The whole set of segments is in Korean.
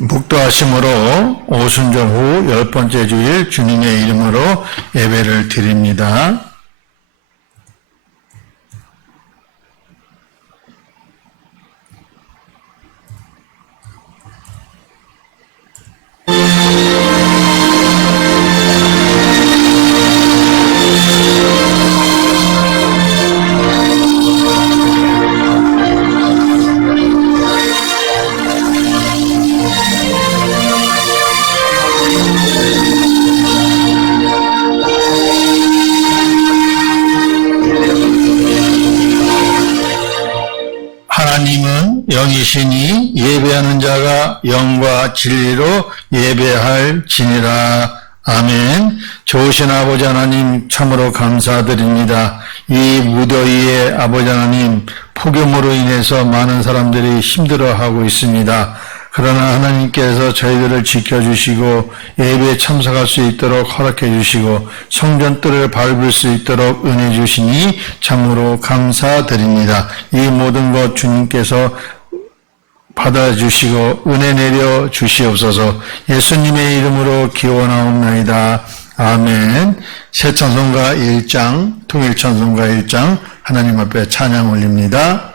묵도하심으로 오순절 후 10번째 주일 주님의 이름으로 예배를 드립니다. 하나님은 영이시니 예배하는 자가 영과 진리로 예배할지니라. 아멘. 좋으신 아버지 하나님 참으로 감사드립니다. 이 무더위에 아버지 하나님 폭염으로 인해서 많은 사람들이 힘들어하고 있습니다. 그러나 하나님께서 저희들을 지켜주시고 예배에 참석할 수 있도록 허락해 주시고 성전뜰을 밟을 수 있도록 은혜 주시니 참으로 감사드립니다. 이 모든 것 주님께서 받아주시고 은혜 내려 주시옵소서. 예수님의 이름으로 기원하옵나이다. 아멘. 새 찬송가 1장, 통일 찬송가 1장 하나님 앞에 찬양 올립니다.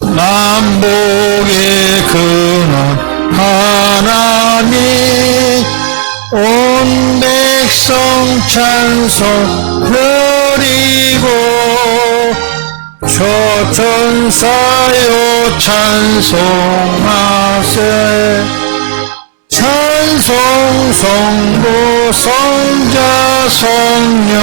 만복의 근원 하나님 온 백성 찬송 드리고 초천사요 찬송하세 찬송 성도 성자 성령.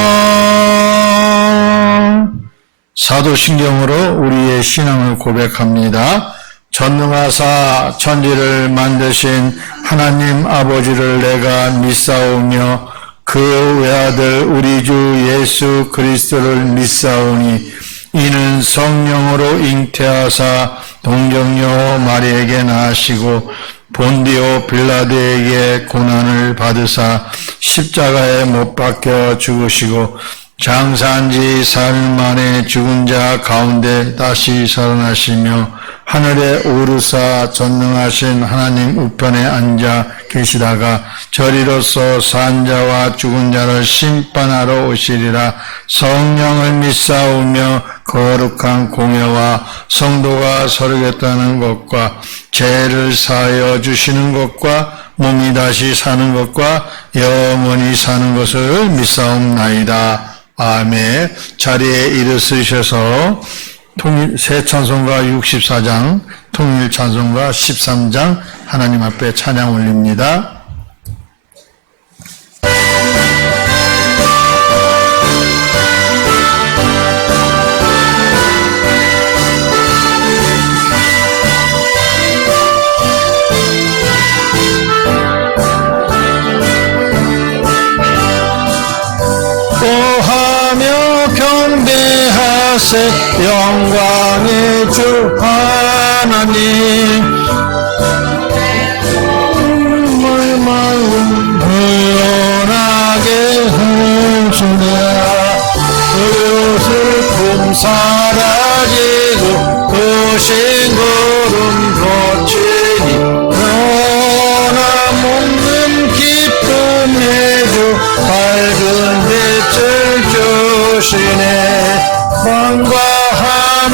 사도신경으로 우리의 신앙을 고백합니다. 전능하사 천지를 만드신 하나님 아버지를 내가 믿사오며 그 외아들 우리 주 예수 그리스도를 믿사오니 이는 성령으로 잉태하사 동정녀 마리에게 나시고 본디오 빌라드에게 고난을 받으사 십자가에 못 박혀 죽으시고 장사한 지 사흘 만에 죽은 자 가운데 다시 살아나시며 하늘에 오르사 전능하신 하나님 우편에 앉아 계시다가 저리로서 산 자와 죽은 자를 심판하러 오시리라. 성령을 믿사오며 거룩한 공예와 성도가 서르겠다는 것과 죄를 사하여 주시는 것과 몸이 다시 사는 것과 영원히 사는 것을 믿사옵나이다. 아멘. 자리에 일어서셔서 새 찬송가 64장, 통일 찬송가 13장 하나님 앞에 찬양 올립니다. 경배하세 영광의 주 하나님 마음 불온하게 흐르시네 슬픔 사라지고 오신 구름 거치니 너나 먹는 기쁨의 주 밝은 빛을 주시네 땅과 하늘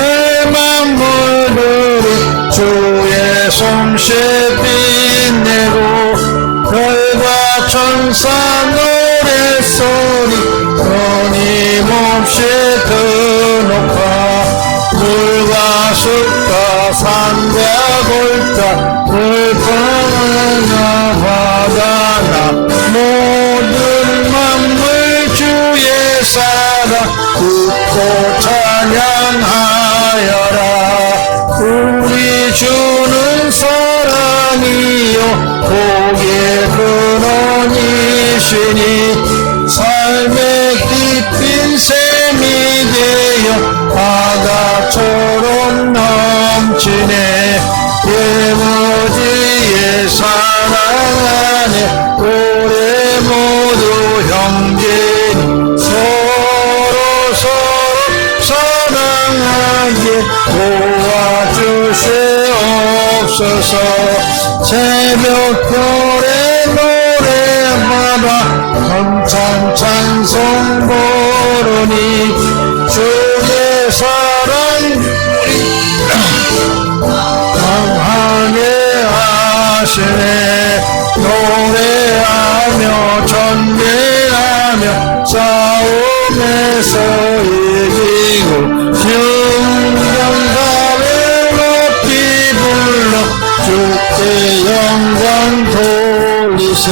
만물들이 주의 솜씨 빛내고 별과 천사 노랫소리 끊임없이 드높아 물과 숲과 산과 골짜 물방울과 바다나 모든 만물 주의 사랑 듣고 찬양하여라. 우리 주는 사랑이요 복의 근원이시니 삶의 깊은 샘이 되어 바다처럼 넘치네. 예모지의 사랑 안에 우리 모두 형제 새벽별의 노래마다 감찬 찬송 부르니 주의 사랑 강하게 하시네. 노래하며 전개하며 싸움에서 이기고 영광감을 높이 불러 주께 영광 돌리세.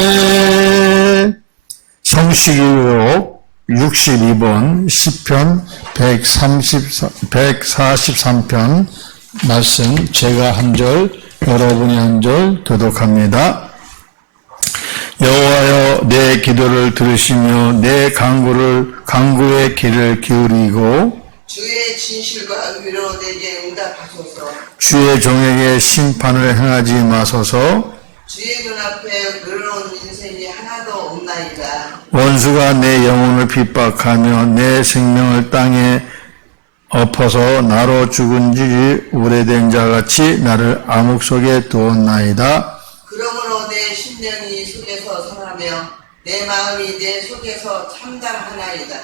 성시기록 62번 시편 143편 말씀 제가 한 절 여러분이 한 절 교독합니다. 여호와여 내 기도를 들으시며 내 간구의 귀를 기울이고 주의 진실과 의로 내게 응답하소서. 주의 종에게 심판을 행하지 마소서. 주의 눈앞에 의로운 인생이 하나도 없나이다. 원수가 내 영혼을 핍박하며 내 생명을 땅에 엎어서 나로 죽은 지 오래된 자같이 나를 암흑 속에 두었나이다. 그러므로 내 심령이 속에서 상하며 내 마음이 내 속에서 참담하나이다.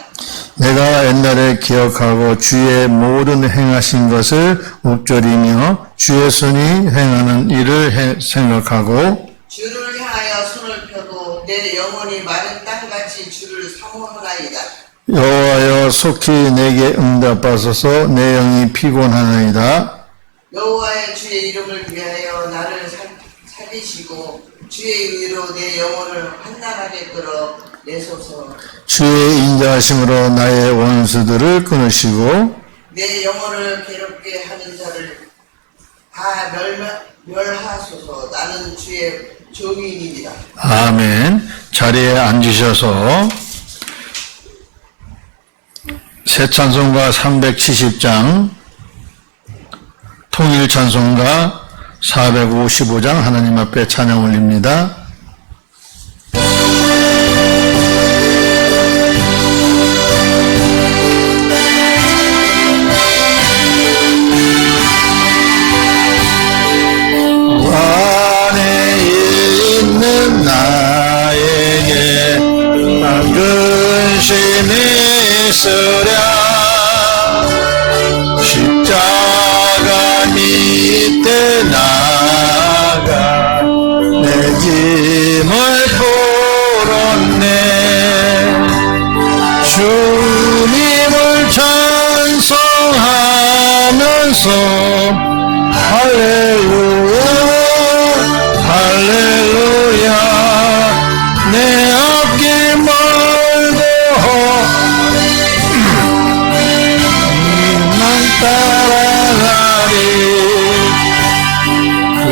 내가 옛날에 기억하고 주의 모든 행하신 것을 읊조리며 주의 손이 행하는 일을 생각하고 주를 향하여 손을 펴고 내 영혼이 마른 땅같이 주를 사모하나이다. 여호와여 속히 내게 응답하소서. 내 영이 피곤하나이다. 여호와의 주의 이름을 위하여 나를 살리시고 주의 의로 내 영혼을 환난하게 끌어 내소서. 주의 인자하심으로 나의 원수들을 끊으시고 내 영혼을 괴롭게 하는 자를 다 멸하소서. 나는 주의 종인입니다. 아멘. 자리에 앉으셔서 새 찬송가 370장, 통일 찬송가 455장 하나님 앞에 찬양 올립니다. 안에 있는 나에게 근심이 있으랴. 십자가 밑에 나가 내 짐을 풀었네. 주님을 찬송하면서 할렐루야 할렐루야. 내 앞길 멀고 난 따라가리. 그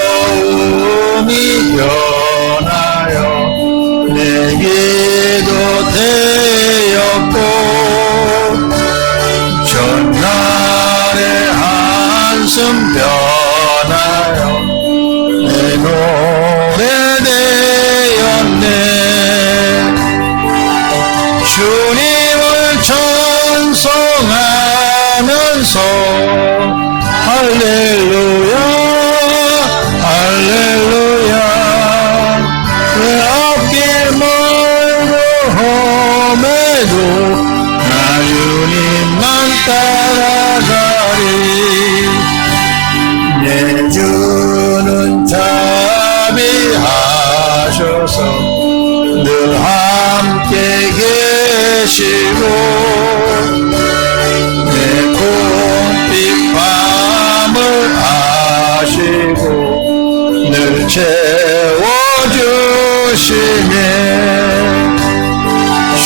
두려움이 변하여 내게도 되었고 전날의 한숨 변하여 내 노래 되었네. 주님을 찬송하면서 할렐루야 할렐루야. 내 앞길 멀고 험해도 나 주님만 따라가리. 내 주는 자비하셔서 늘 함께 계시고 내 곰빛 밤을 아시고 늘 채워주시네.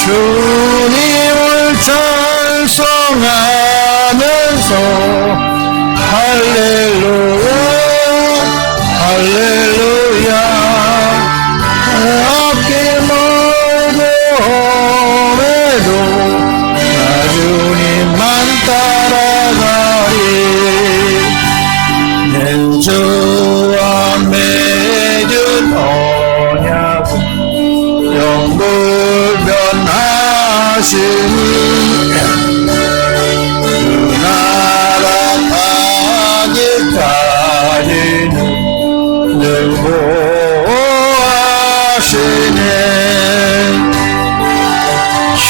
주님을 찬송하면서 할렐루야 할렐루야. 앞길 멀고 험해도 나 주님만 따라가리. 내 주와 맺은 언약은 영불변하시니 그 나라 가기까지는 내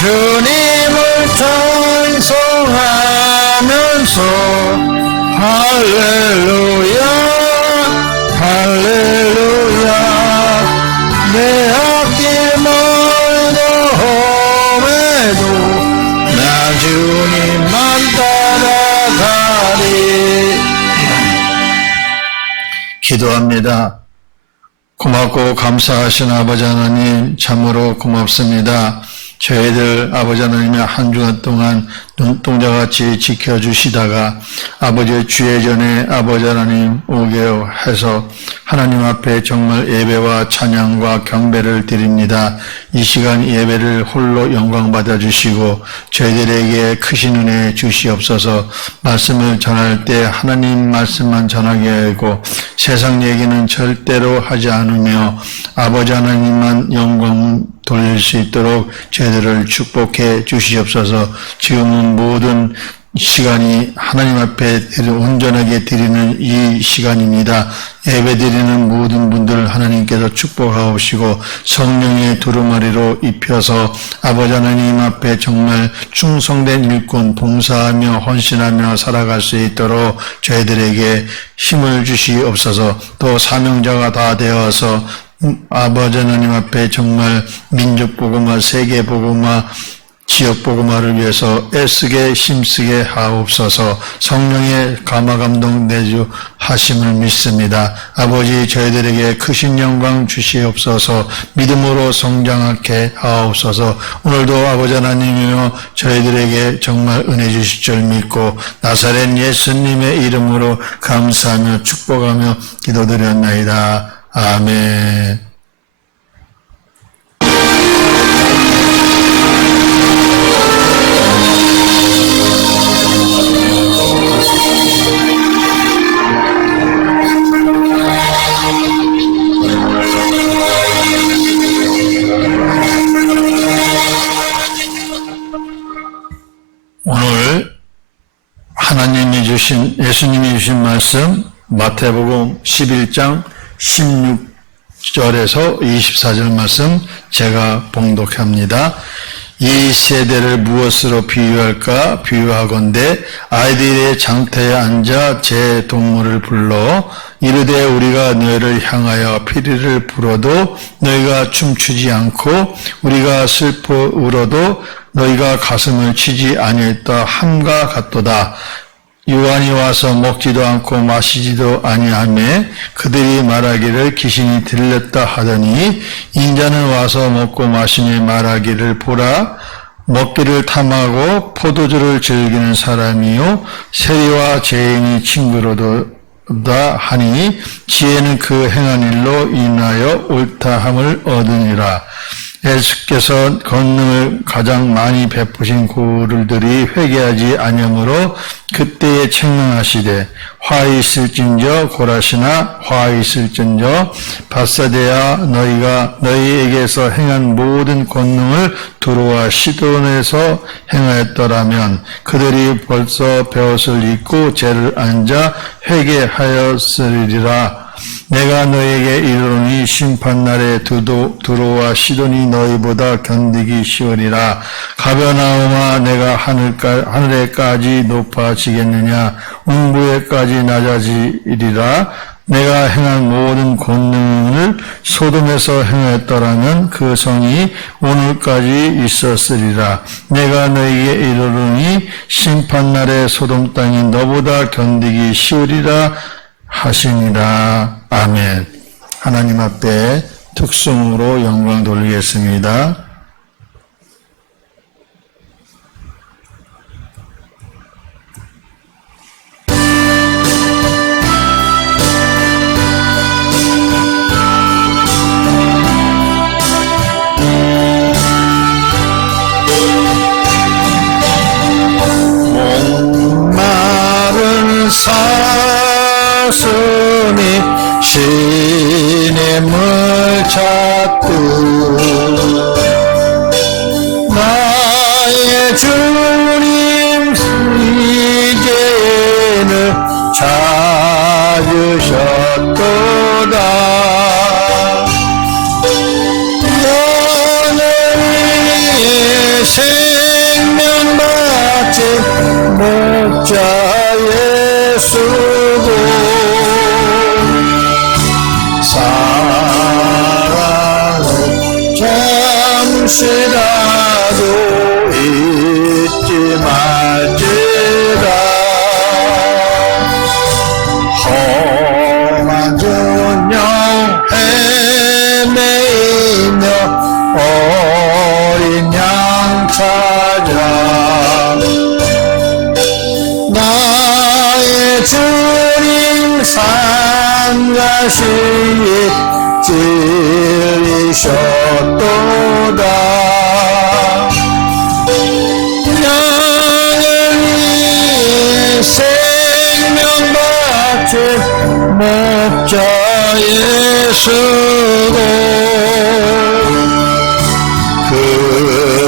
주님을 찬송하면서 할렐루야 할렐루야 내 앞길 멀고 험해도 나 주님만 따라가리. 기도합니다. 고맙고 감사하신 아버지 하나님 참으로 고맙습니다. 저희들 아버지 하나님의 한 주간 동안 눈동자같이 지켜주시다가 아버지의 주의 전에 아버지 하나님 오게 해서 하나님 앞에 정말 예배와 찬양과 경배를 드립니다. 이 시간 예배를 홀로 영광 받아주시고 저희들에게 크신 은혜 주시옵소서. 말씀을 전할 때 하나님 말씀만 전하게 하고 세상 얘기는 절대로 하지 않으며 아버지 하나님만 영광 돌릴 수 있도록 저희들을 축복해 주시옵소서. 지금은 모든 시간이 하나님 앞에 온전하게 드리는 이 시간입니다. 예배 드리는 모든 분들 하나님께서 축복하옵시고 성령의 두루마리로 입혀서 아버지 하나님 앞에 정말 충성된 일꾼 봉사하며 헌신하며 살아갈 수 있도록 저희들에게 힘을 주시옵소서. 또 사명자가 다 되어서 아버지 하나님 앞에 정말 민족복음화 세계복음화 지역복음화를 위해서 애쓰게 힘쓰게 하옵소서. 성령의 감화감동 내주 하심을 믿습니다. 아버지 저희들에게 크신 영광 주시옵소서. 믿음으로 성장하게 하옵소서. 오늘도 아버지 하나님이여 저희들에게 정말 은혜 주실 줄 믿고 나사렛 예수님의 이름으로 감사하며 축복하며 기도드렸나이다. 아멘. 오늘 하나님이 주신 예수님이 주신 말씀 마태복음 11장 16절에서 24절 말씀 제가 봉독합니다. 이 세대를 무엇으로 비유할까? 비유하건대 아이들의 장터에 앉아 제 동물을 불러 이르되 우리가 너희를 향하여 피리를 불어도 너희가 춤추지 않고 우리가 슬퍼 울어도 너희가 가슴을 치지 아니했다 함과 같도다. 유한이 와서 먹지도 않고 마시지도 아니하며 그들이 말하기를 귀신이 들렸다 하더니 인자는 와서 먹고 마시니 말하기를 보라 먹기를 탐하고 포도주를 즐기는 사람이요 세리와 죄인이 친구로다 하니 지혜는 그 행한 일로 인하여 옳다함을 얻으니라. 예수께서 권능을 가장 많이 베푸신 고를들이 회개하지 아니하므로 그때에 책망하시되 화 있을진저 고라시나 화 있을진저 밧사대야 너희가 너희에게서 행한 모든 권능을 두로와 시돈에서 행하였더라면 그들이 벌써 베옷을 입고 죄를 앉아 회개하였으리라. 내가 너에게 이르노니 심판날에 두로와 시돈이 너희보다 견디기 쉬우리라. 가버나움아 내가 하늘에까지 높아지겠느냐 음부에까지 낮아지리라. 내가 행한 모든 권능을 소돔에서 행했더라면 그 성이 오늘까지 있었으리라. 내가 너에게 이르노니 심판날에 소돔 땅이 너보다 견디기 쉬우리라 하시니라. 아멘. 하나님 앞에 특성으로 영광 돌리겠습니다. 목마른 사슴이 시냇물 찾듯 나의 주님 이제는 찾으셨도다. 생명받지 목자 예수고 사랑을 잠시라도 잊지 말지라 험한 전영 헤매이며 어린 양 찾아 나의 주님 삼가시 찔리셨도다 양을 위해 생명받지 목자 예수고 그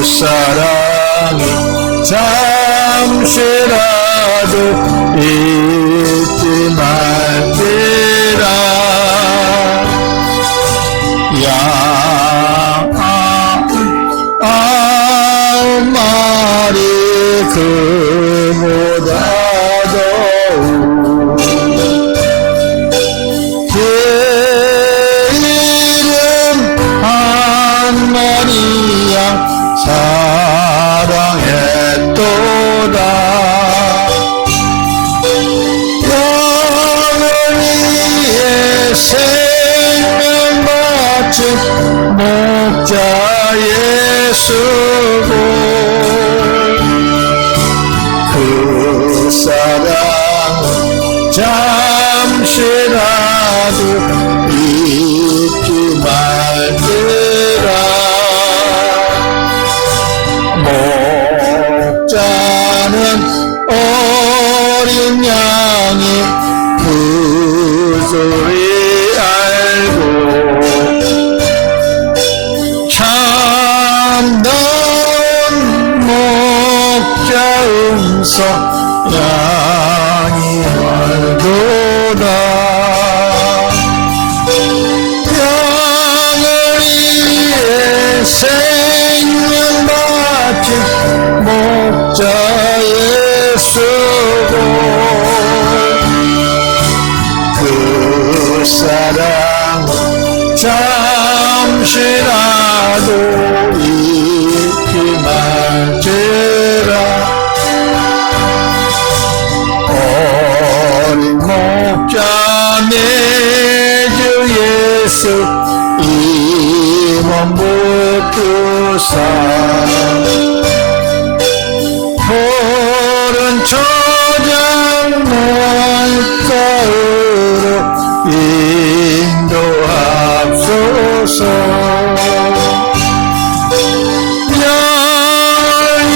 사랑이 잠시라도 잊지 말지라 양 아홉 마리 그보다 더욱 그 이름 한 마리 양 사랑했도다 양을 위해 생명받지 목자 예수고 그 사랑은 잠시라도 잊지 말지라 목자는 어린 양이 그 소리 알고 참다운 목자 음성 양이 알도다 양을 위해 생명받지 목자 예수고 그 사랑은 잠시라도 잊지 말지라 어린 목자 내 주 예수 임원 붙드사 푸른 초장 물가으로 인도하소서 양의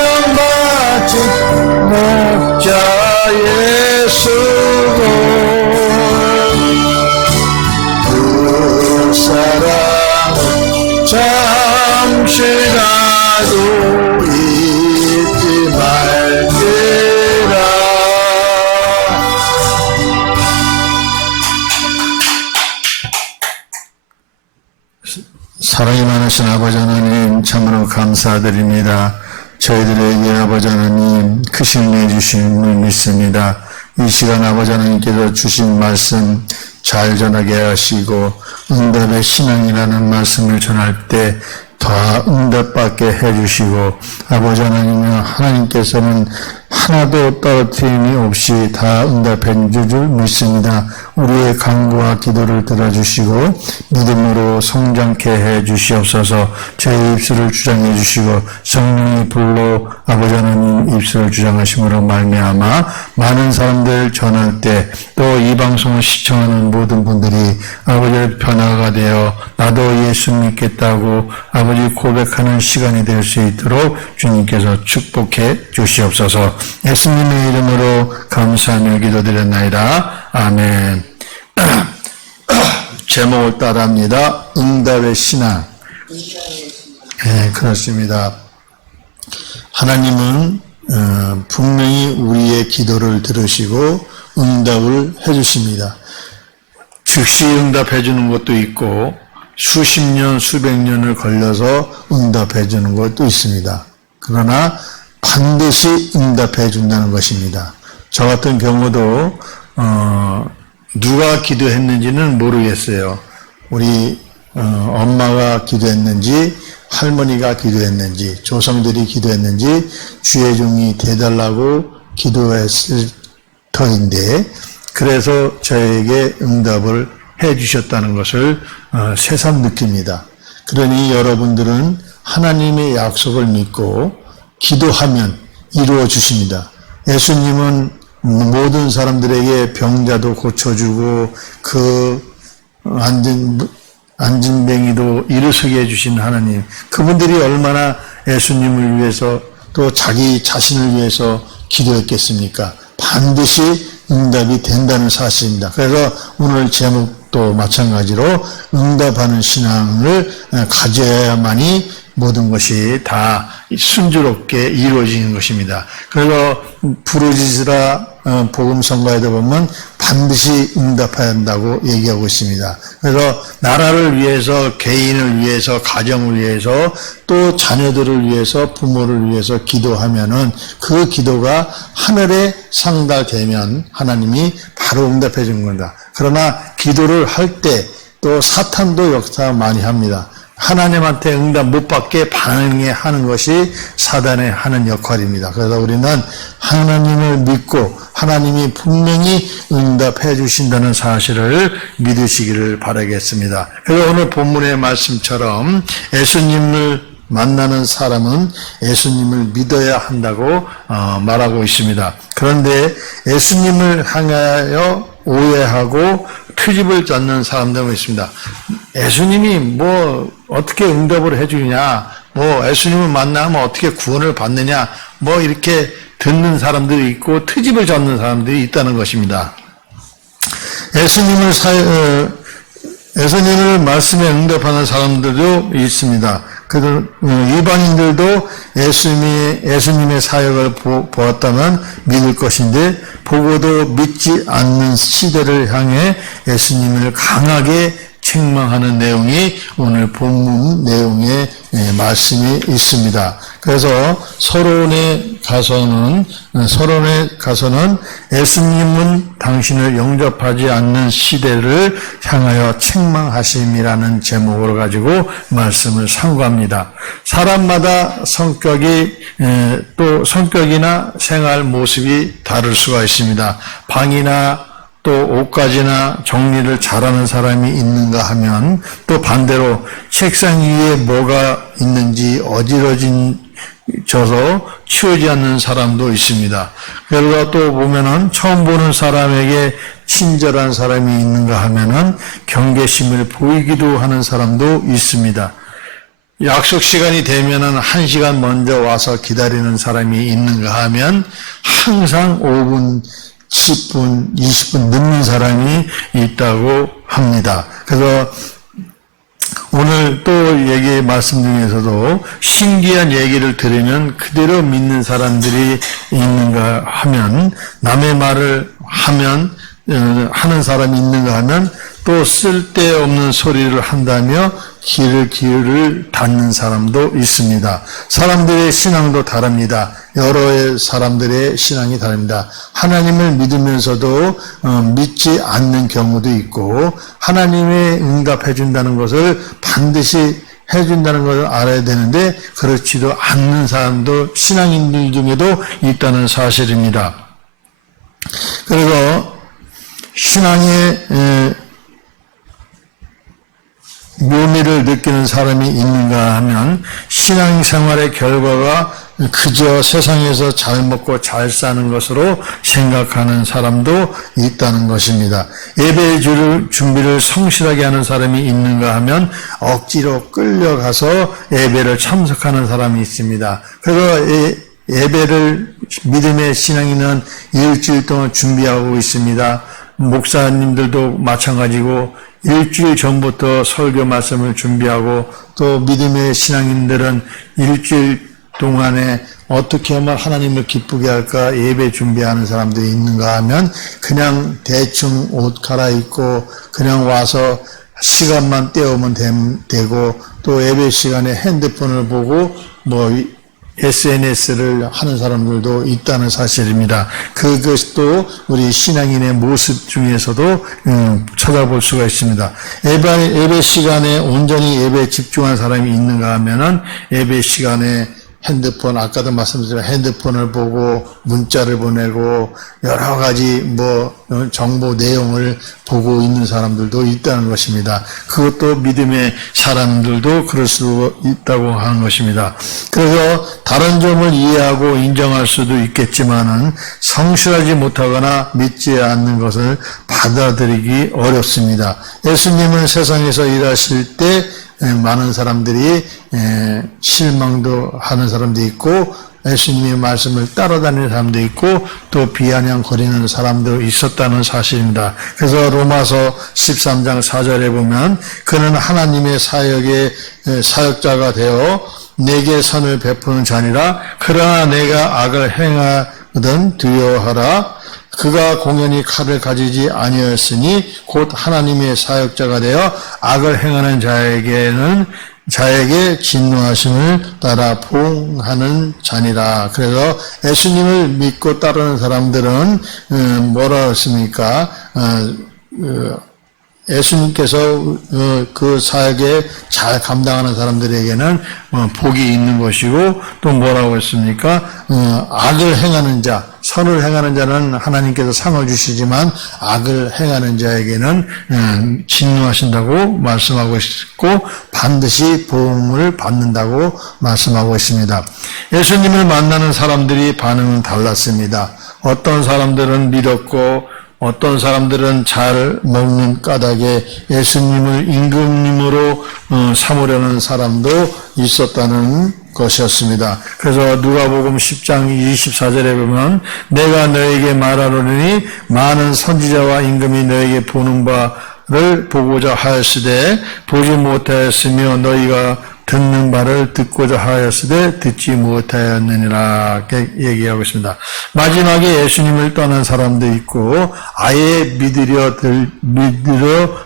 생명받지 목자 예수고 그 사랑은 잠시라도 잊지 말지라 사랑이 많으신 아버지 하나님 참으로 감사드립니다. 저희들에게 아버지 하나님 크신 은혜 주심을 믿습니다. 이 시간 아버지 하나님께서 주신 말씀 잘 전하게 하시고 응답의 신앙이라는 말씀을 전할 때 다 응답받게 해주시고 아버지 하나님께서는 하나도 떨어뜨림이 없이 다 응답해 줄 줄 믿습니다. 우리의 간구와 기도를 들어주시고 믿음으로 성장케 해 주시옵소서. 저희 입술을 주장해 주시고 성령의 불로 아버지 하나님 입술을 주장하심으로 말미암아 많은 사람들 전할 때 또 이 방송을 시청하는 모든 분들이 아버지의 변화가 되어 나도 예수 믿겠다고 아버지 고백하는 시간이 될 수 있도록 주님께서 축복해 주시옵소서. 예수님의 이름으로 감사하며 기도드렸나이다. 아멘. 제목을 따라합니다. 응답의 신앙. 네, 그렇습니다. 하나님은 분명히 우리의 기도를 들으시고 응답을 해주십니다. 즉시 응답해 주는 것도 있고 수십 년, 수백 년을 걸려서 응답해 주는 것도 있습니다. 그러나 반드시 응답해 준다는 것입니다. 저 같은 경우도 누가 기도했는지는 모르겠어요. 우리 엄마가 기도했는지, 할머니가 기도했는지, 조상들이 기도했는지, 주의 종이 대달라고 기도했을 터인데, 그래서 저에게 응답을 해 주셨다는 것을 새삼 느낍니다. 그러니 여러분들은 하나님의 약속을 믿고 기도하면 이루어 주십니다. 예수님은 모든 사람들에게 병자도 고쳐주고 그 안진뱅이도 일어서게 해주신 하나님, 그분들이 얼마나 예수님을 위해서 또 자기 자신을 위해서 기도했겠습니까? 반드시 응답이 된다는 사실입니다. 그래서 오늘 제목도 마찬가지로 응답하는 신앙을 가져야만이 모든 것이 다 순조롭게 이루어지는 것입니다. 그래서 부르짖으라 복음 선거에도 보면 반드시 응답해야 한다고 얘기하고 있습니다. 그래서 나라를 위해서, 개인을 위해서, 가정을 위해서, 또 자녀들을 위해서, 부모를 위해서 기도하면은 그 기도가 하늘에 상달되면 하나님이 바로 응답해 주는 겁니다. 그러나 기도를 할 때 또 사탄도 역사 많이 합니다. 하나님한테 응답 못 받게 반응하는 것이 사단의 하는 역할입니다. 그래서 우리는 하나님을 믿고 하나님이 분명히 응답해 주신다는 사실을 믿으시기를 바라겠습니다. 그래서 오늘 본문의 말씀처럼 예수님을 만나는 사람은 예수님을 믿어야 한다고 말하고 있습니다. 그런데 예수님을 향하여 오해하고 트집을 잡는 사람들도 있습니다. 예수님이 뭐 어떻게 응답을 해주냐, 뭐 예수님을 만나면 어떻게 구원을 받느냐, 뭐 이렇게 듣는 사람들이 있고 트집을 잡는 사람들이 있다는 것입니다. 예수님을 말씀에 응답하는 사람들도 있습니다. 그래서 이방인들도 예수님의 사역을 보았다면 믿을 것인데 보고도 믿지 않는 시대를 향해 예수님을 강하게 책망하는 내용이 오늘 본문 내용의 말씀이 있습니다. 그래서 서론에 가서는 예수님은 당신을 영접하지 않는 시대를 향하여 책망하심이라는 제목으로 가지고 말씀을 상고합니다. 사람마다 또 성격이나 생활 모습이 다를 수가 있습니다. 방이나 또 옷가지나 정리를 잘하는 사람이 있는가 하면 또 반대로 책상 위에 뭐가 있는지 어지러져서 치우지 않는 사람도 있습니다. 그러다 또 보면은 처음 보는 사람에게 친절한 사람이 있는가 하면은 경계심을 보이기도 하는 사람도 있습니다. 약속 시간이 되면은 1시간 먼저 와서 기다리는 사람이 있는가 하면 항상 5분 10분, 20분 늦는 사람이 있다고 합니다. 그래서 오늘 또 말씀 중에서도 신기한 얘기를 들으면 그대로 믿는 사람들이 있는가 하면, 남의 말을 하는 사람이 있는가 하면 또 쓸데없는 소리를 한다며 귀를 닫는 사람도 있습니다. 사람들의 신앙도 다릅니다. 여러 사람들의 신앙이 다릅니다. 하나님을 믿으면서도 믿지 않는 경우도 있고, 하나님의 응답해 준다는 것을 반드시 해준다는 것을 알아야 되는데 그렇지도 않는 사람도 신앙인들 중에도 있다는 사실입니다. 그래서 신앙의 묘미를 느끼는 사람이 있는가 하면 신앙생활의 결과가 그저 세상에서 잘 먹고 잘 사는 것으로 생각하는 사람도 있다는 것입니다. 예배 준비를 성실하게 하는 사람이 있는가 하면 억지로 끌려가서 예배를 참석하는 사람이 있습니다. 그래서 예배를 믿음의 신앙인은 일주일 동안 준비하고 있습니다. 목사님들도 마찬가지고 일주일 전부터 설교 말씀을 준비하고, 또 믿음의 신앙인들은 일주일 동안에 어떻게 하면 하나님을 기쁘게 할까 예배 준비하는 사람들이 있는가 하면 그냥 대충 옷 갈아입고 그냥 와서 시간만 때우면 되고 또 예배 시간에 핸드폰을 보고 SNS를 하는 사람들도 있다는 사실입니다. 그것도 우리 신앙인의 모습 중에서도 찾아볼 수가 있습니다. 예배 시간에 온전히 예배에 집중한 사람이 있는가 하면은 예배 시간에 핸드폰, 아까도 말씀드렸지만 핸드폰을 보고 문자를 보내고 여러 가지 정보 내용을 보고 있는 사람들도 있다는 것입니다. 그것도 믿음의 사람들도 그럴 수 있다고 하는 것입니다. 그래서 다른 점을 이해하고 인정할 수도 있겠지만은 성실하지 못하거나 믿지 않는 것을 받아들이기 어렵습니다. 예수님은 세상에서 일하실 때 많은 사람들이 실망도 하는 사람도 있고 예수님의 말씀을 따라다니는 사람도 있고 또 비아냥거리는 사람도 있었다는 사실입니다. 그래서 로마서 13장 4절에 보면 그는 하나님의 사역의 사역자가 되어 내게 선을 베푸는 자니라. 그러나 내가 악을 행하거든 두려워하라. 그가 공연히 칼을 가지지 아니하였으니 곧 하나님의 사역자가 되어 악을 행하는 자에게 진노하심을 따라 포옹하는 자니라. 그래서 예수님을 믿고 따르는 사람들은 뭐라 했습니까? 예수님께서 그 사역에 잘 감당하는 사람들에게는 복이 있는 것이고 또 뭐라고 했습니까? 악을 행하는 자, 선을 행하는 자는 하나님께서 상을 주시지만 악을 행하는 자에게는 진노하신다고 말씀하고 있고 반드시 보응을 받는다고 말씀하고 있습니다. 예수님을 만나는 사람들이 반응은 달랐습니다. 어떤 사람들은 믿었고 어떤 사람들은 잘 먹는 까닭에 예수님을 임금님으로 삼으려는 사람도 있었다는 것이었습니다. 그래서 누가복음 10장 24절에 보면 내가 너에게 말하노니 많은 선지자와 임금이 너에게 보는 바를 보고자 하였으되 보지 못하였으며 너희가 듣는 바를 듣고자 하였으되 듣지 못하였느니라 이렇게 얘기하고 있습니다. 마지막에 예수님을 떠난 사람도 있고 아예 믿으려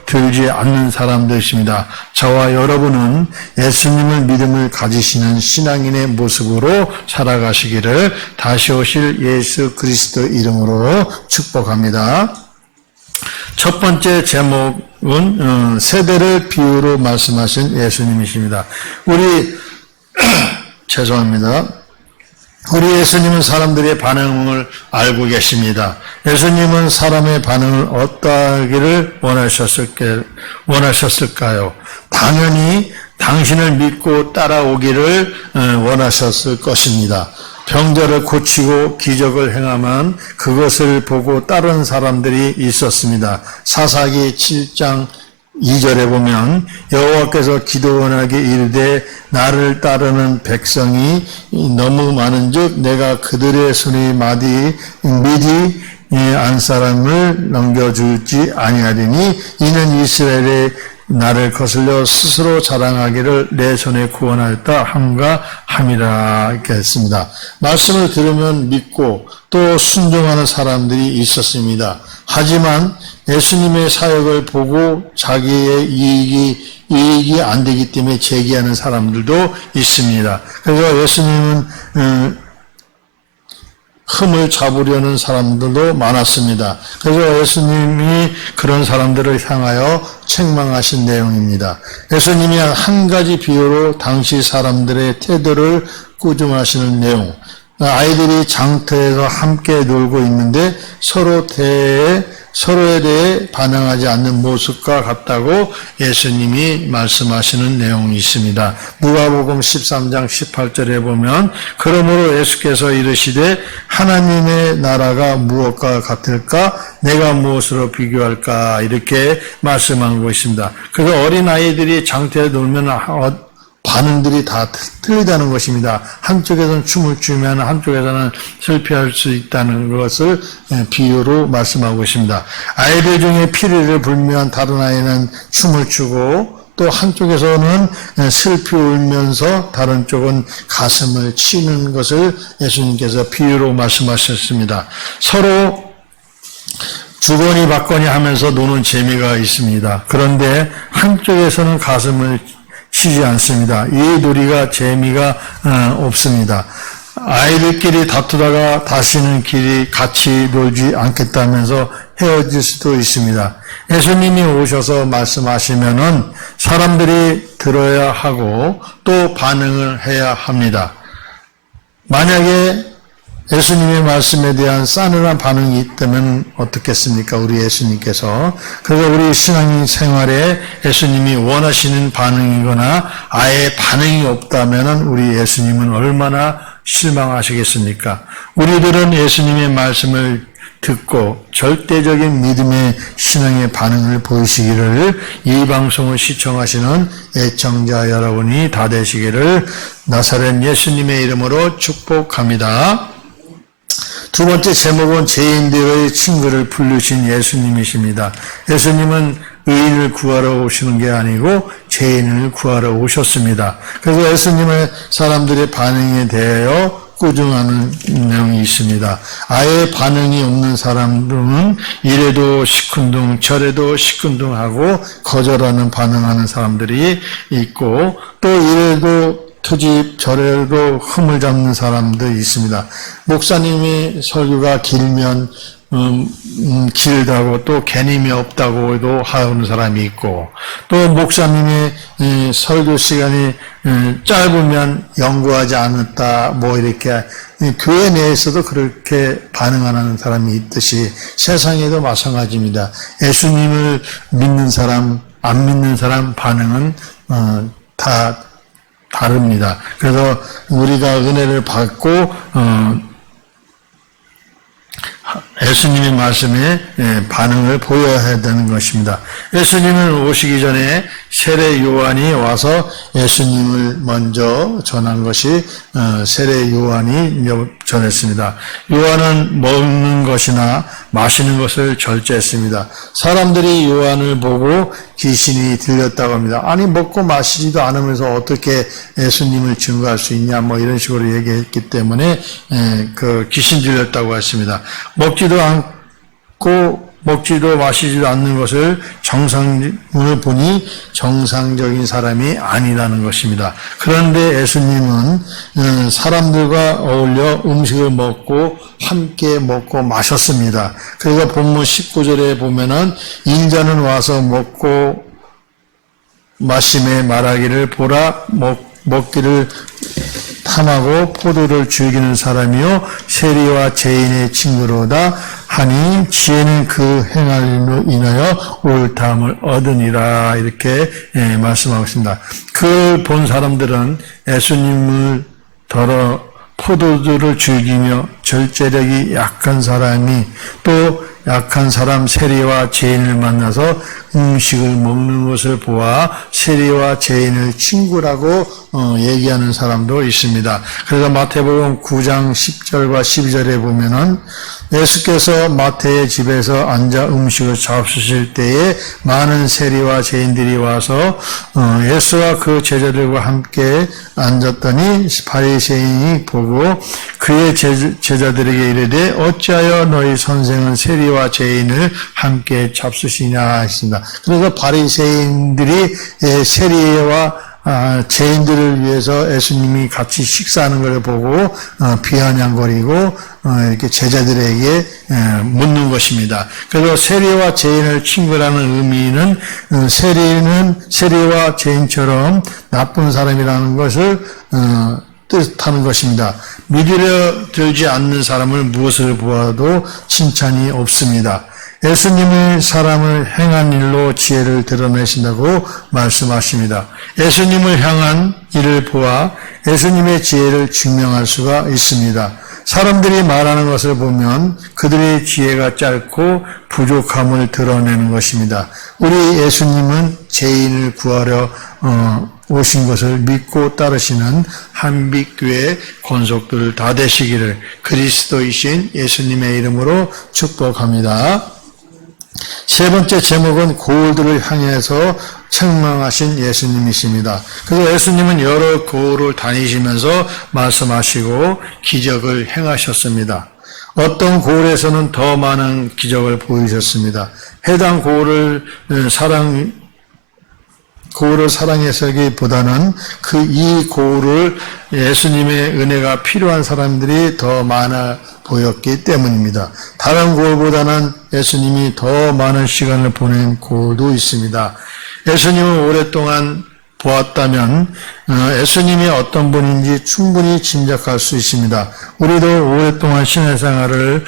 들지 않는 사람도 있습니다. 저와 여러분은 예수님을 믿음을 가지시는 신앙인의 모습으로 살아가시기를 다시 오실 예수 그리스도 이름으로 축복합니다. 첫 번째 제목은 세대를 비유로 말씀하신 예수님이십니다. 죄송합니다. 우리 예수님은 사람들의 반응을 알고 계십니다. 예수님은 사람의 반응을 어떠하기를 원하셨을까요? 당연히 당신을 믿고 따라오기를 원하셨을 것입니다. 병자를 고치고 기적을 행하면 그것을 보고 따르는 사람들이 있었습니다. 사사기 7장 2절에 보면 여호와께서 기도원에게 이르되 나를 따르는 백성이 너무 많은즉 내가 그들의 손이 미디 안 사람을 넘겨주지 아니하리니 이는 이스라엘의 나를 거슬려 스스로 자랑하기를 내 손에 구원하였다 함과 함이라 이렇게 했습니다. 말씀을 들으면 믿고 또 순종하는 사람들이 있었습니다. 하지만 예수님의 사역을 보고 자기의 이익이 안 되기 때문에 제기하는 사람들도 있습니다. 그래서 예수님은 흠을 잡으려는 사람들도 많았습니다. 그래서 예수님이 그런 사람들을 향하여 책망하신 내용입니다. 예수님이 한 가지 비유로 당시 사람들의 태도를 꾸중하시는 내용. 아이들이 장터에서 함께 놀고 있는데 서로에 대해 반응하지 않는 모습과 같다고 예수님이 말씀하시는 내용이 있습니다. 누가복음 13장 18절에 보면 그러므로 예수께서 이르시되 하나님의 나라가 무엇과 같을까? 내가 무엇으로 비교할까? 이렇게 말씀하고 있습니다. 그래서 어린아이들이 장터에 놀면 반응들이 다 틀리다는 것입니다. 한쪽에서는 춤을 추면 한쪽에서는 슬퍼할 수 있다는 것을 비유로 말씀하고 있습니다. 아이들 중에 피리를 불면 다른 아이는 춤을 추고 또 한쪽에서는 슬피 울면서 다른 쪽은 가슴을 치는 것을 예수님께서 비유로 말씀하셨습니다. 서로 주거니 받거니 하면서 노는 재미가 있습니다. 그런데 한쪽에서는 가슴을 치지 않습니다. 이 놀이가 재미가 없습니다. 아이들끼리 다투다가 다시는 길이 같이 놀지 않겠다면서 헤어질 수도 있습니다. 예수님이 오셔서 말씀하시면은 사람들이 들어야 하고 또 반응을 해야 합니다. 만약에 예수님의 말씀에 대한 싸늘한 반응이 있다면 어떻겠습니까? 우리 예수님께서. 그래서 우리 신앙인 생활에 예수님이 원하시는 반응이거나 아예 반응이 없다면 우리 예수님은 얼마나 실망하시겠습니까? 우리들은 예수님의 말씀을 듣고 절대적인 믿음의 신앙의 반응을 보이시기를 이 방송을 시청하시는 애청자 여러분이 다 되시기를 나사렛 예수님의 이름으로 축복합니다. 두 번째 제목은 죄인들의 친구를 부르신 예수님이십니다. 예수님은 의인을 구하러 오시는 게 아니고 죄인을 구하러 오셨습니다. 그래서 예수님의 사람들의 반응에 대하여 꾸중하는 내용이 있습니다. 아예 반응이 없는 사람들은 이래도 시큰둥 저래도 시큰둥하고 거절하는 반응하는 사람들이 있고 또 이래도 트집 저래도 흠을 잡는 사람도 있습니다. 목사님의 설교가 길면 길다고 또 개념이 없다고도 하는 사람이 있고 또 목사님의 설교 시간이 짧으면 연구하지 않았다 뭐 이렇게 교회 내에서도 그렇게 반응하는 사람이 있듯이 세상에도 마찬가지입니다. 예수님을 믿는 사람 안 믿는 사람 반응은 다 다릅니다. 그래서 우리가 은혜를 받고 예수님의 말씀에 반응을 보여야 되는 것입니다. 예수님은 오시기 전에 세례 요한이 와서 예수님을 먼저 전한 것이 세례 요한이 전했습니다. 요한은 먹는 것이나 마시는 것을 절제했습니다. 사람들이 요한을 보고 귀신이 들렸다고 합니다. 아니 먹고 마시지도 않으면서 어떻게 예수님을 증거할 수 있냐 뭐 이런 식으로 얘기했기 때문에 그 귀신 들렸다고 했습니다. 먹지도 않고 먹지도 마시지도 않는 것을 정상을 보니 정상적인 사람이 아니라는 것입니다. 그런데 예수님은 사람들과 어울려 음식을 먹고 함께 먹고 마셨습니다. 그래서 본문 19절에 보면은 인자는 와서 먹고 마심에 말하기를 보라 먹기를 탐하고 포도를 즐기는 사람이요 세리와 죄인의 친구로다 하니 지혜는 그 행할로 인하여 옳다함을 얻으니라 이렇게 말씀하고 있습니다. 그걸 본 사람들은 예수님을 더러 포도주를 즐기며 절제력이 약한 사람이 또 약한 사람 세리와 죄인을 만나서 음식을 먹는 것을 보아 세리와 죄인을 친구라고 얘기하는 사람도 있습니다. 그래서 마태복음 9장 10절과 12절에 보면은 예수께서 마태의 집에서 앉아 음식을 잡수실 때에 많은 세리와 죄인들이 와서 예수와 그 제자들과 함께 앉았더니 바리새인이 보고 그의 제자들에게 이르되 어찌하여 너희 선생은 세리와 죄인을 함께 잡수시냐 했습니다. 그래서 바리새인들이 세리와 죄인들을 위해서 예수님이 같이 식사하는 걸 보고 비아냥거리고 이렇게 제자들에게 묻는 것입니다. 그래서 세리와 죄인을 친구라는 의미는 세리와 죄인처럼 나쁜 사람이라는 것을 뜻하는 것입니다. 믿으려 들지 않는 사람을 무엇을 보아도 칭찬이 없습니다. 예수님이 사람을 행한 일로 지혜를 드러내신다고 말씀하십니다. 예수님을 향한 일을 보아 예수님의 지혜를 증명할 수가 있습니다. 사람들이 말하는 것을 보면 그들의 지혜가 짧고 부족함을 드러내는 것입니다. 우리 예수님은 죄인을 구하려 오신 것을 믿고 따르시는 한빛교회 권속들 다 되시기를 그리스도이신 예수님의 이름으로 축복합니다. 세 번째 제목은 고을들을 향해서 책망하신 예수님이십니다. 그래서 예수님은 여러 고을을 다니시면서 말씀하시고 기적을 행하셨습니다. 어떤 고을에서는 더 많은 기적을 보이셨습니다. 해당 고을을 사랑해서기보다는 이 고을을 예수님의 은혜가 필요한 사람들이 더 많아 보였기 때문입니다. 다른 고을보다는 예수님이 더 많은 시간을 보낸 고을도 있습니다. 예수님을 오랫동안 보았다면 예수님이 어떤 분인지 충분히 짐작할 수 있습니다. 우리도 오랫동안 신앙 생활을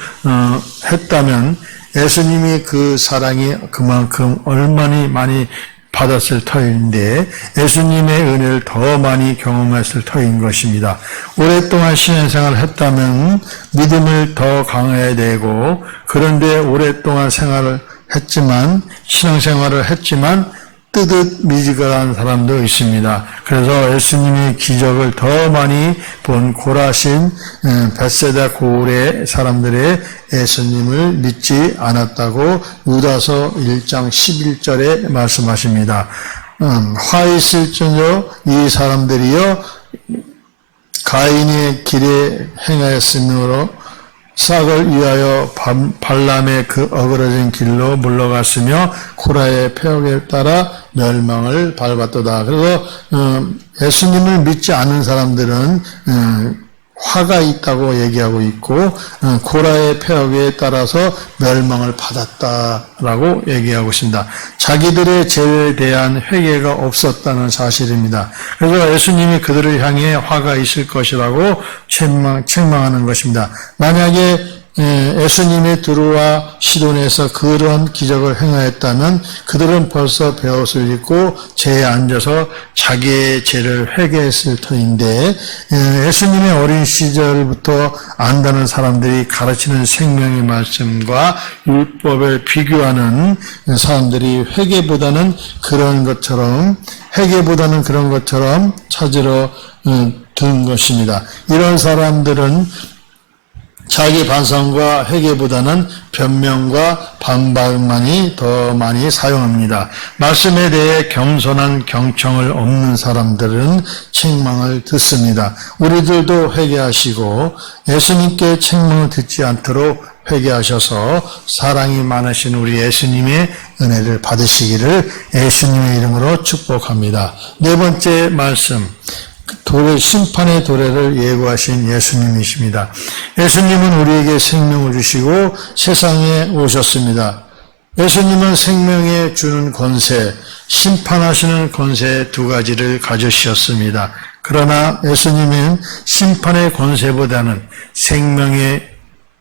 했다면 예수님이 그 사랑이 그만큼 얼마나 많이 받았을 터인데 예수님의 은혜를 더 많이 경험했을 터인 것입니다. 오랫동안 신앙생활을 했다면 믿음을 더 강해야 되고, 그런데 오랫동안 신앙생활을 했지만 뜨듯 미지근한 사람도 있습니다. 그래서 예수님의 기적을 더 많이 본 고라신 벳세다 고을의 사람들의 예수님을 믿지 않았다고 유다서 1장 11절에 말씀하십니다. 화 있을지언정 이 사람들이여 가인의 길에 행하였으므로 싹을 위하여 발람의 그 어그러진 길로 물러갔으며 코라의 폐역에 따라 멸망을 밟았도다. 그래서 예수님을 믿지 않은 사람들은 화가 있다고 얘기하고 있고 코라의 폐역에 따라서 멸망을 받았다라고 얘기하고 있습니다. 자기들의 죄에 대한 회개가 없었다는 사실입니다. 그래서 예수님이 그들을 향해 화가 있을 것이라고 책망하는 것입니다. 만약에 예수님이 두루와 시돈에서 그런 기적을 행하였다면 그들은 벌써 베옷을 입고 죄에 앉아서 자기의 죄를 회개했을 터인데, 예수님의 어린 시절부터 안다는 사람들이 가르치는 생명의 말씀과 율법을 비교하는 사람들이 회개보다는 그런 것처럼 찾으러 든 것입니다. 이런 사람들은 자기 반성과 회개보다는 변명과 반박만이 더 많이 사용합니다. 말씀에 대해 겸손한 경청을 없는 사람들은 책망을 듣습니다. 우리들도 회개하시고 예수님께 책망을 듣지 않도록 회개하셔서 사랑이 많으신 우리 예수님의 은혜를 받으시기를 예수님의 이름으로 축복합니다. 네 번째 말씀, 심판의 도래를 예고하신 예수님이십니다. 예수님은 우리에게 생명을 주시고 세상에 오셨습니다. 예수님은 생명에 주는 권세, 심판하시는 권세 두 가지를 가지셨습니다. 그러나 예수님은 심판의 권세보다는 생명의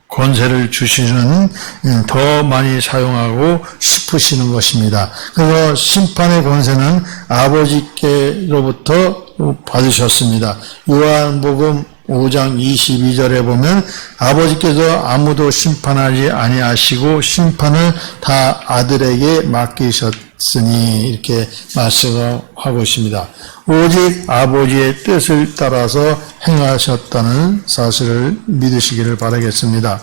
권세를 주시는 더 많이 사용하고 싶으시는 것입니다. 그래서 심판의 권세는 아버지께로부터 받으셨습니다. 요한복음 5장 22절에 보면 아버지께서 아무도 심판하지 아니하시고 심판을 다 아들에게 맡기셨으니 이렇게 말씀하고 있습니다. 오직 아버지의 뜻을 따라서 행하셨다는 사실을 믿으시기를 바라겠습니다.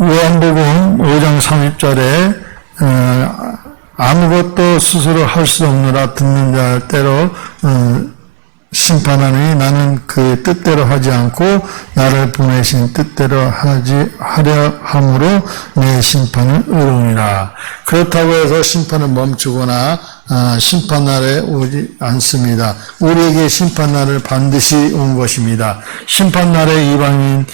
요한복음 5장 30절에 아무것도 스스로 할 수 없느라 듣는 자 때로 심판하니 나는 그 뜻대로 하지 않고 나를 보내신 뜻대로 하려 함으로 내 심판은 의로우니라. 그렇다고 해서 심판은 멈추거나 심판날에 오지 않습니다. 우리에게 심판날은 반드시 온 것입니다. 심판날에 이방인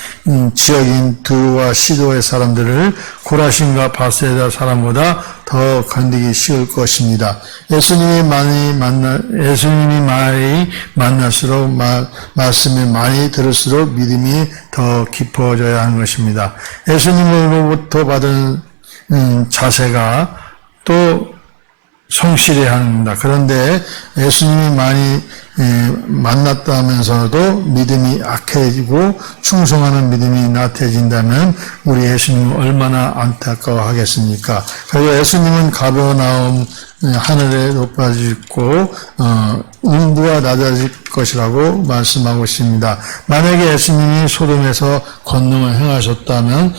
지역인 두루와 시도의 사람들을 고라신과 바세다 사람보다 더 건드기 쉬울 것입니다. 예수님이 많이 만날수록 말씀을 많이 들을수록 믿음이 더 깊어져야 하는 것입니다. 예수님으로부터 받은 자세가 또 성실해야 합니다. 그런데 예수님이 많이 만났다면서도 믿음이 악해지고 충성하는 믿음이 나태해진다면 우리 예수님은 얼마나 안타까워하겠습니까? 그리고 예수님은 가버나움 하늘에 높아지고 음부가 낮아질 것이라고 말씀하고 있습니다. 만약에 예수님이 소돔에서 권능을 행하셨다면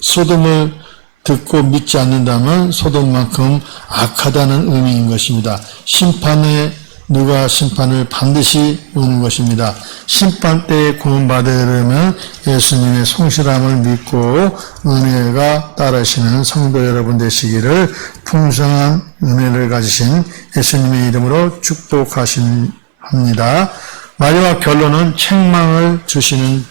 소돔을 듣고 믿지 않는다면 소돔만큼 악하다는 의미인 것입니다. 심판의 누가 심판을 반드시 오는 것입니다. 심판 때에 구원받으려면 예수님의 성실함을 믿고 은혜가 따르시는 성도 여러분 되시기를 풍성한 은혜를 가지신 예수님의 이름으로 축복합니다. 마지막 결론은 책망을 주시는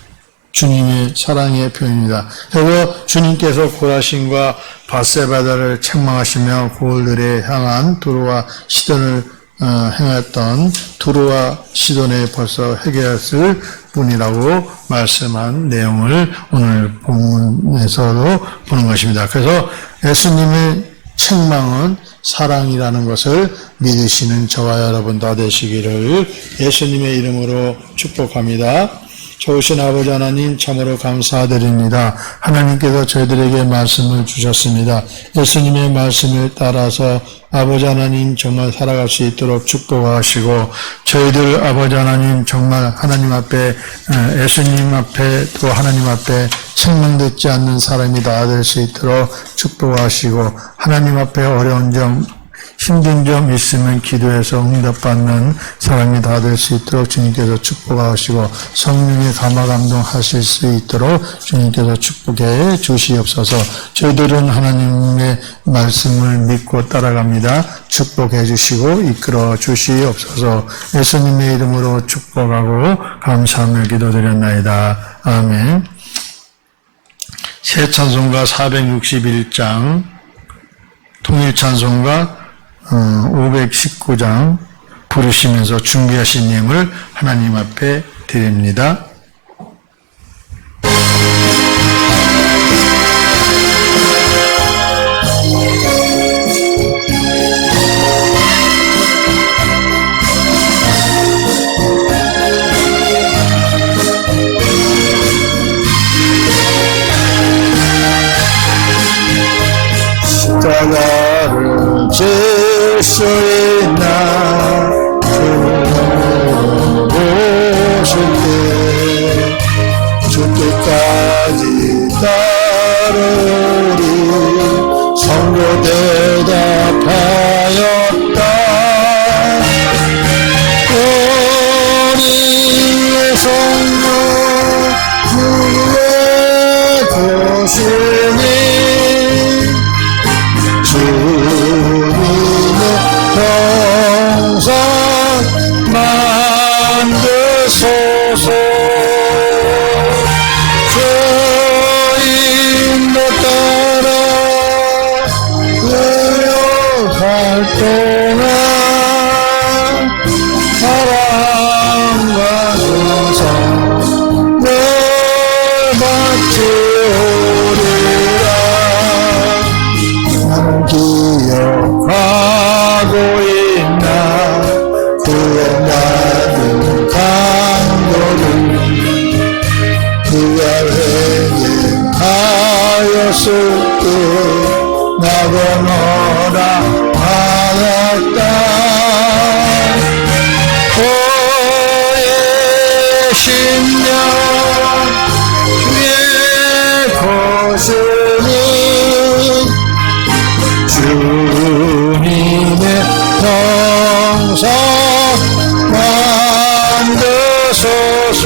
주님의 사랑의 표현입니다. 그래서 주님께서 고라신과 바세바다를 책망하시며 그들에 향한 두로와 시돈을 행했던 두로와 시돈에 벌써 해결했을 분이라고 말씀한 내용을 오늘 본문에서도 보는 것입니다. 그래서 예수님의 책망은 사랑이라는 것을 믿으시는 저와 여러분 다 되시기를 예수님의 이름으로 축복합니다. 좋으신 아버지 하나님 참으로 감사드립니다. 하나님께서 저희들에게 말씀을 주셨습니다. 예수님의 말씀을 따라서 아버지 하나님 정말 살아갈 수 있도록 축복하시고 저희들 아버지 하나님 정말 하나님 앞에 예수님 앞에 또 하나님 앞에 책망받지 않는 사람이 다 될 수 있도록 축복하시고 하나님 앞에 어려운 점 힘든 점 있으면 기도해서 응답받는 사람이 다 될 수 있도록 주님께서 축복하시고 성령의 감화 감동하실 수 있도록 주님께서 축복해 주시옵소서. 저희들은 하나님의 말씀을 믿고 따라갑니다. 축복해 주시고 이끌어 주시옵소서. 예수님의 이름으로 축복하고 감사하며 기도드렸나이다. 아멘. 새 찬송가 461장 통일 찬송가 519장 부르시면서 준비하신 예물 하나님 앞에 드립니다. 십자가를 질 수 있나 보실 때 죽기까지 따르리 성도 대답하였다. 우리의 성도 주의 도시니 주님의 평상 만드소서. 주인도 따라 끌려갈 동안 사랑과 정성 늘 바치오리라. 기억하고 있나 구원받은 강도를 그가 회개하였을 때 나도 너라 하였다. 오의 신령 주의 고생이 주님의 평상 만드소서.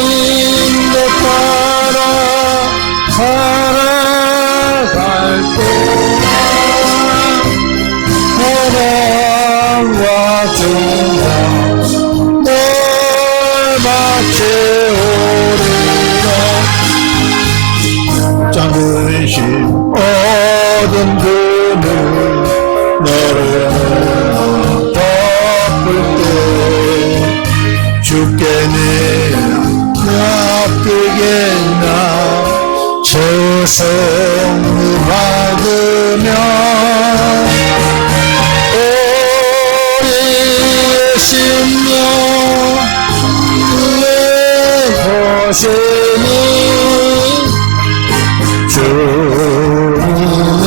주인도 따라 살아갈 동안 사랑과 정성 널 바치오리라. 장근신 어둠 그늘 너를 덮을 때 주께 내가 납득했나 저성을 받으며 우리의 심령 그의 고생이 주님의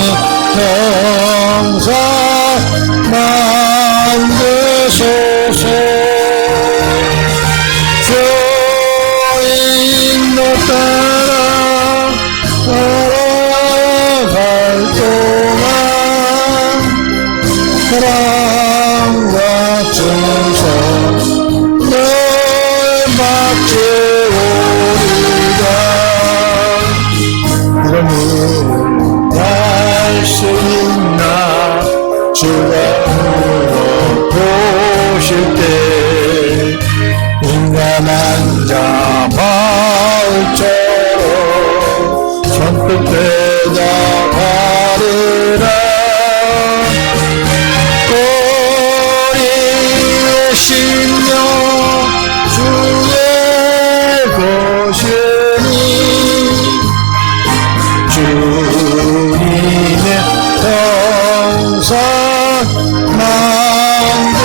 주가 오실 때 인간한 자 마을처럼 선뜻 대답하리라. 우리의 심령 주의 것이니 주님의 평상 남겨소서.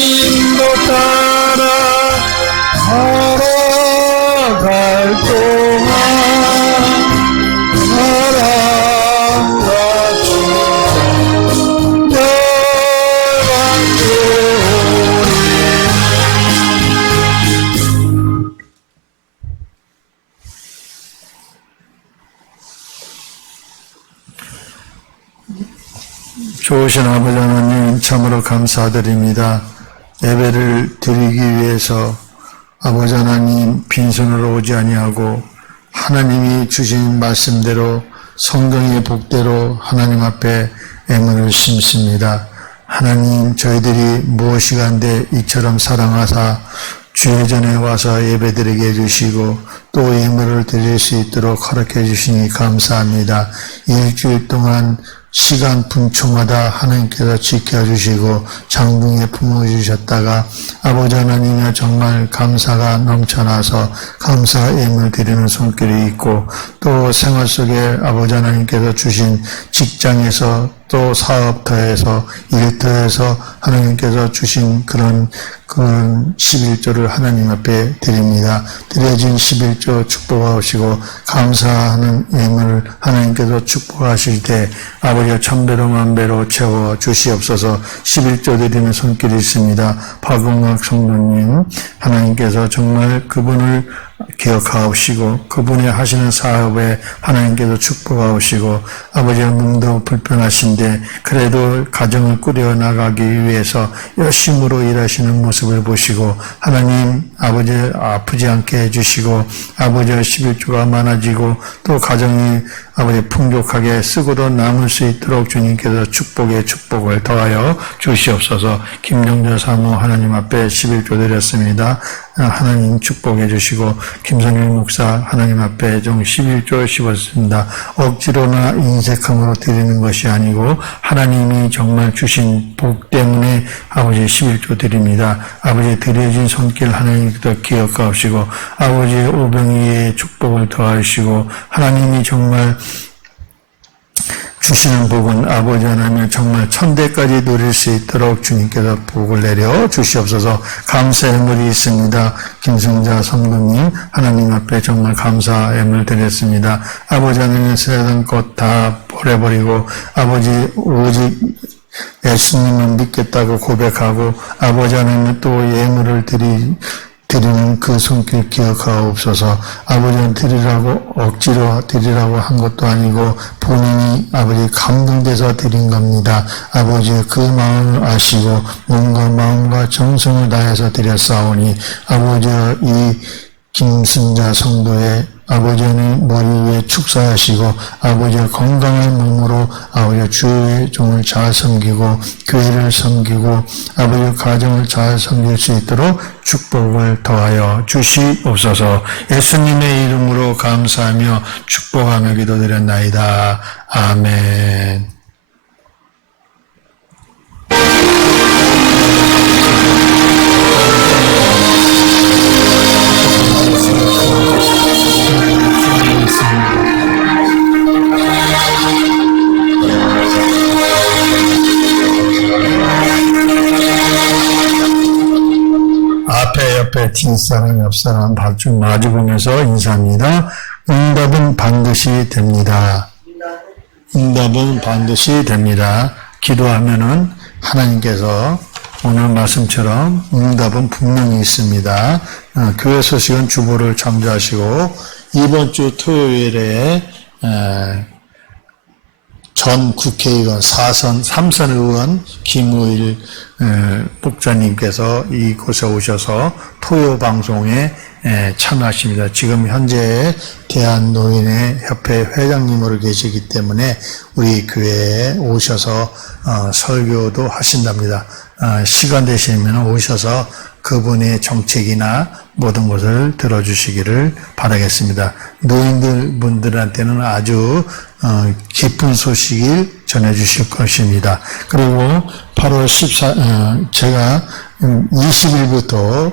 주님도 따라 걸어갈 동안 사랑과 칭찬 열받게 오리. 좋으신 아버지 하나님 참으로 감사드립니다. 예배를 드리기 위해서 아버지 하나님 빈손으로 오지 아니하고 하나님이 주신 말씀대로 성경의 복대로 하나님 앞에 애물을 심습니다. 하나님 저희들이 무엇이간데 이처럼 사랑하사 주의 전에 와서 예배드리게 해주시고 또 예물을 드릴 수 있도록 허락해 주시니 감사합니다. 일주일 동안 시간 분초마다 하나님께서 지켜주시고 장중에 품어주셨다가 아버지 하나님의 정말 감사가 넘쳐나서 감사 예물 드리는 손길이 있고 또 생활 속에 아버지 하나님께서 주신 직장에서 또 사업터에서 일터에서 하나님께서 주신 그런 11조를 하나님 앞에 드립니다. 드려진 11조 축복하시고 감사하는 예물을 하나님께서 축복하실 때 아버지가 천배로 만배로 채워 주시옵소서. 11조 드리는 손길이 있습니다. 박용학 성도님 하나님께서 정말 그분을 기억하옵시고 그분이 하시는 사업에 하나님께서 축복하옵시고 아버지의 몸도 불편하신데 그래도 가정을 꾸려 나가기 위해서 열심으로 일하시는 모습을 보시고 하나님 아버지 아프지 않게 해주시고 아버지의 11조가 많아지고 또 가정이 아버지 풍족하게 쓰고도 남을 수 있도록 주님께서 축복에 축복을 더하여 주시옵소서. 김정자 사모 하나님 앞에 11조 드렸습니다. 하나님 축복해 주시고 김성일 목사 하나님 앞에 좀 11조 씹었습니다. 억지로나 인색함으로 드리는 것이 아니고 하나님이 정말 주신 복 때문에 아버지 11조 드립니다. 아버지 드려진 손길 하나님께서 기억하시고 아버지의 오병이의 축복을 더하시고 하나님이 정말 주시는 복은 아버지 하나님 정말 천대까지 누릴 수 있도록 주님께서 복을 내려 주시옵소서. 감사의 물이 있습니다. 김승자 성도님 하나님 앞에 정말 감사의 물 드렸습니다. 아버지 하나님 세상 것 다 버려버리고 아버지 오직 예수님을 믿겠다고 고백하고 아버지 하나님 또 예물을 드리는 그 손길 기억하옵소서. 아버지는 드리라고 억지로 드리라고 한 것도 아니고 본인이 아버지 감동돼서 드린 겁니다. 아버지의 그 마음을 아시고 몸과 마음과 정성을 다해서 드렸사오니 아버지의 이 김순자 성도의 아버지는 머리 위에 축사하시고 아버지의 건강한 몸으로 아버지의 주의 종을 잘 섬기고 교회를 섬기고 아버지의 가정을 잘 섬길 수 있도록 축복을 더하여 주시옵소서. 예수님의 이름으로 감사하며 축복하며 기도드렸나이다. 아멘. 옆에 뒷사람, 옆사람 마주보면서 인사합니다. 응답은 반드시 됩니다. 응답은 반드시 됩니다. 기도하면은 하나님께서 오늘 말씀처럼 응답은 분명히 있습니다. 교회 소식은 주보를 참조하시고 이번 주 토요일에 전 국회의원 3선 의원 김우일 목사님께서 이곳에 오셔서 토요 방송에 참여하십니다. 지금 현재 대한노인회 회장님으로 계시기 때문에 우리 교회에 오셔서 설교도 하신답니다. 시간 되시면 오셔서 그분의 정책이나 모든 것을 들어주시기를 바라겠습니다. 노인들 분들한테는 아주 기쁜 소식을 전해주실 것입니다. 그리고 8월 14일 제가 20일부터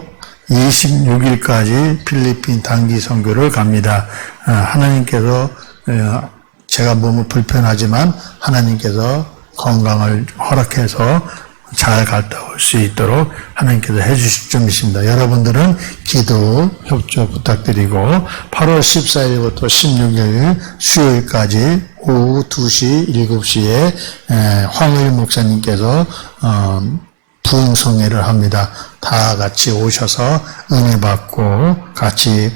26일까지 필리핀 단기 선교를 갑니다. 하나님께서 제가 몸은 불편하지만 하나님께서 건강을 허락해서 잘 갔다 올 수 있도록 하나님께서 해주실 점이십니다. 여러분들은 기도 협조 부탁드리고 8월 14일부터 16일 수요일까지 오후 2시, 7시에 황일 목사님께서 부흥성회를 합니다. 다 같이 오셔서 은혜 받고 같이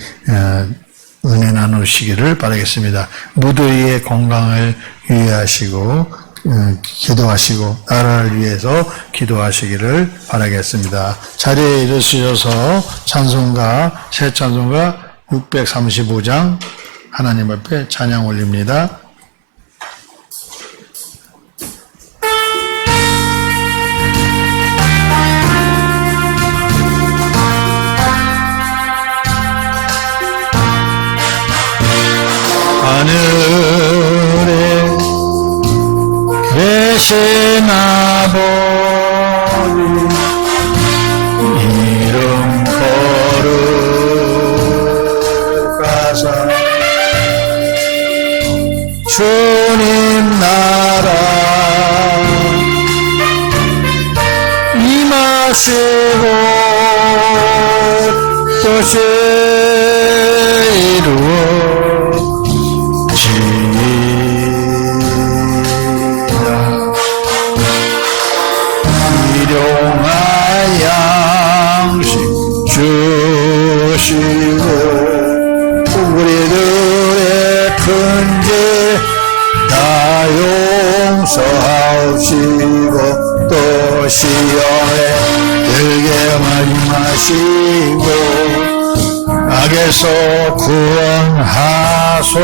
은혜 나누시기를 바라겠습니다. 무더위의 건강을 유의하시고 기도하시고 나라를 위해서 기도하시기를 바라겠습니다. 자리에 일으키셔서 찬송가 새 찬송가 635장 하나님 앞에 찬양 올립니다. 하늘에 계신 아버지 이름 거룩하사 주님 나라 임하시고 뜻이 용서하시고 또 시험에 들게 말씀하시고 악에서 구원하소서.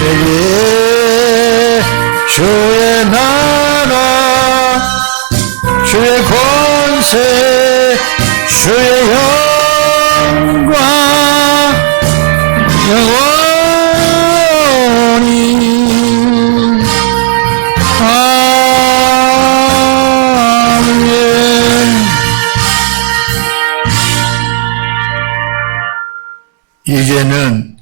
여기 주의 나라 주의 권세 주의 영광 영원히 아멘. 이제는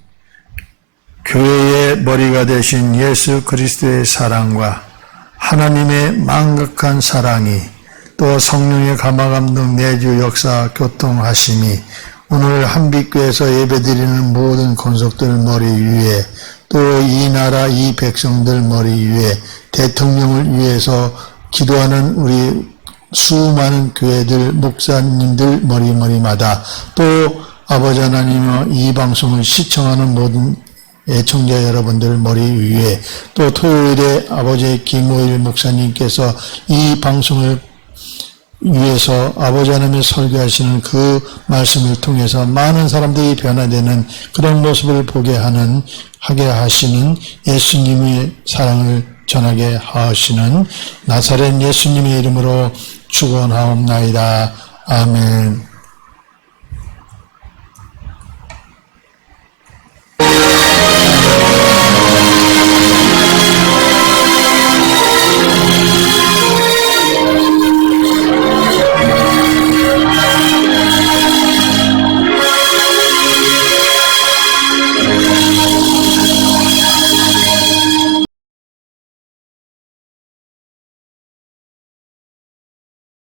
교회의 머리가 되신 예수 그리스도의 사랑과 하나님의 망각한 사랑이 또 성령의 감화감동 내주 역사 교통하심이 오늘 한빛교회에서 예배드리는 모든 권속들 머리 위에 또 이 나라 이 백성들 머리 위에 대통령을 위해서 기도하는 우리 수많은 교회들 목사님들 머리마다 또 아버지 하나님의 이 방송을 시청하는 모든 애청자 여러분들 머리 위에 또 토요일에 아버지 김호일 목사님께서 이 방송을 위해서 아버지 하나님의 설교하시는 그 말씀을 통해서 많은 사람들이 변화되는 그런 모습을 하게 하시는 예수님의 사랑을 전하게 하시는 나사렛 예수님의 이름으로 축원하옵나이다. 아멘.